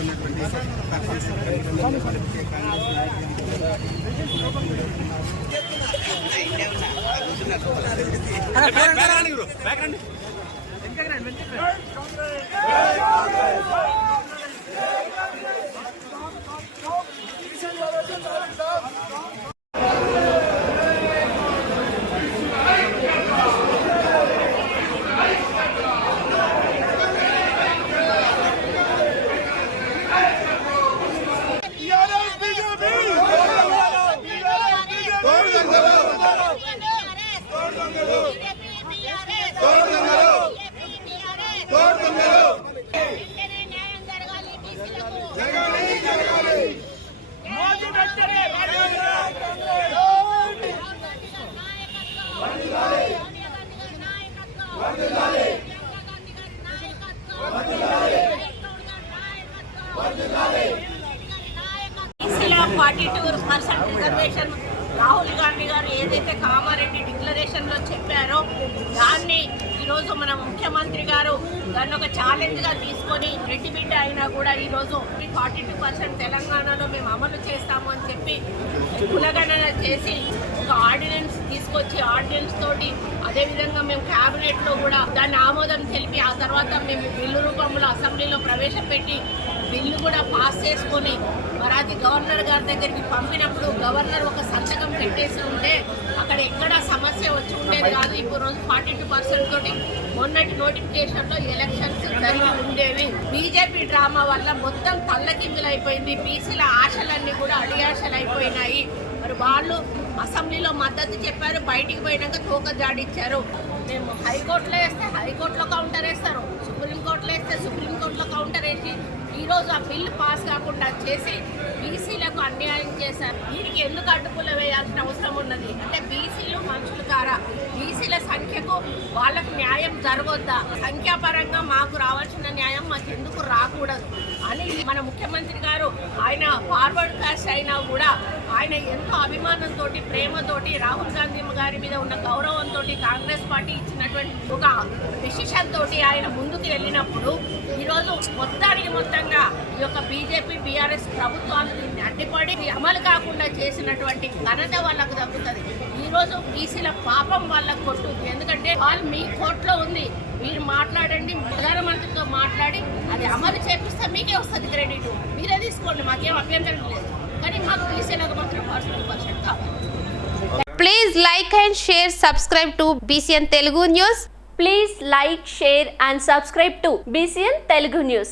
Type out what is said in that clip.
జరుగుతున్నటువంటి కాంగ్రెస్ నాయకులు forty two percent reservation Rahul Gandhi గారు ఏదైతే కామారెడ్డి డిక్లరేషన్లో చెప్పారో ఈరోజు మన ముఖ్యమంత్రి గారు దాన్ని ఒక ఛాలెంజ్గా తీసుకొని రెడ్డి బిడ్డ అయినా కూడా ఈరోజు ఫార్టీ టూ పర్సెంట్ తెలంగాణలో మేము అమలు చేస్తాము అని చెప్పి కులగణన చేసి ఒక ఆర్డినెన్స్ తీసుకొచ్చి ఆర్డినెన్స్ తోటి అదేవిధంగా మేము క్యాబినెట్లో కూడా దాన్ని ఆమోదం తెలిపి ఆ తర్వాత మేము బిల్లు రూపంలో అసెంబ్లీలో ప్రవేశపెట్టి బిల్లు కూడా పాస్ చేసుకొని మరి అది గవర్నర్ గారి దగ్గరికి పంపినప్పుడు గవర్నర్ ఒక సంతకం పెట్టేసి ఉంటే అక్కడ ఎక్కడ సమస్య వచ్చి ఉండేది కాదు. ఇప్పుడు రోజు ఫార్టీ టూ పర్సెంట్ తోటి మొన్నటి నోటిఫికేషన్లో ఎలక్షన్స్ జరిగి ఉండేవి. బీజేపీ డ్రామా వల్ల మొత్తం తల్లకిందులైపోయింది. బీసీల ఆశలన్నీ కూడా అడియాశలు అయిపోయినాయి మరి వాళ్ళు అసెంబ్లీలో మద్దతు చెప్పారు బయటికి పోయినాక తోక జాడిచ్చారు. మేము హైకోర్టులో వేస్తే హైకోర్టులో కౌంటర్ వేస్తారు. సుప్రీంకోర్టులో వేస్తే సుప్రీంకోర్టులో కౌంటర్ వేసి ఈరోజు ఆ బిల్లు పాస్ కాకుండా చేసి బీసీలకు అన్యాయం చేశారు. దీనికి ఎందుకు అడ్డుకులు వేయాల్సిన అవసరం ఉన్నది? అంటే బీసీలు మనుషులు కారా? బీసీల సంఖ్యకు వాళ్ళకు న్యాయం జరగొద్దా? సంఖ్యాపరంగా మాకు రావాల్సిన న్యాయం మాకు ఎందుకు రాకూడదు? అని మన ముఖ్యమంత్రి గారు ఆయన ఫార్వర్డ్ కాస్ట్ అయినా కూడా ఆయన ఎంతో అభిమానంతో ప్రేమతోటి రాహుల్ గాంధీ గారి మీద ఉన్న గౌరవంతో కాంగ్రెస్ పార్టీ ఇచ్చినటువంటి ఒక డిసిషన్ తోటి ఆయన ముందుకు వెళ్ళినప్పుడు ఈరోజు మొత్తానికి మొత్తంగా ఈ యొక్క బీజేపీ బీఆర్ఎస్ ప్రభుత్వాలు దీన్ని అడ్డుపడి అమలు కాకుండా చేసినటువంటి ఘనత వాళ్ళకు దక్కుతుంది. ఈరోజు బీసీల పాపం వాళ్ళకు కొట్టుద్ది. ఎందుకంటే వాళ్ళు మీ కోర్టులో ఉంది. మీరు మాట్లాడండి ప్రధానమంత్రితో మాట్లాడి అది అమలు చేపిస్తే మీకే వస్తుంది క్రెడిట్. మీరే తీసుకోండి మాకేం అభ్యంతరం లేదు. మాకు బీసీలకు మాత్రం పర్సెంట్ పర్సెంట్ కావాలి Please like and share, subscribe to BCN Telugu News. Please like, share and subscribe to BCN Telugu News.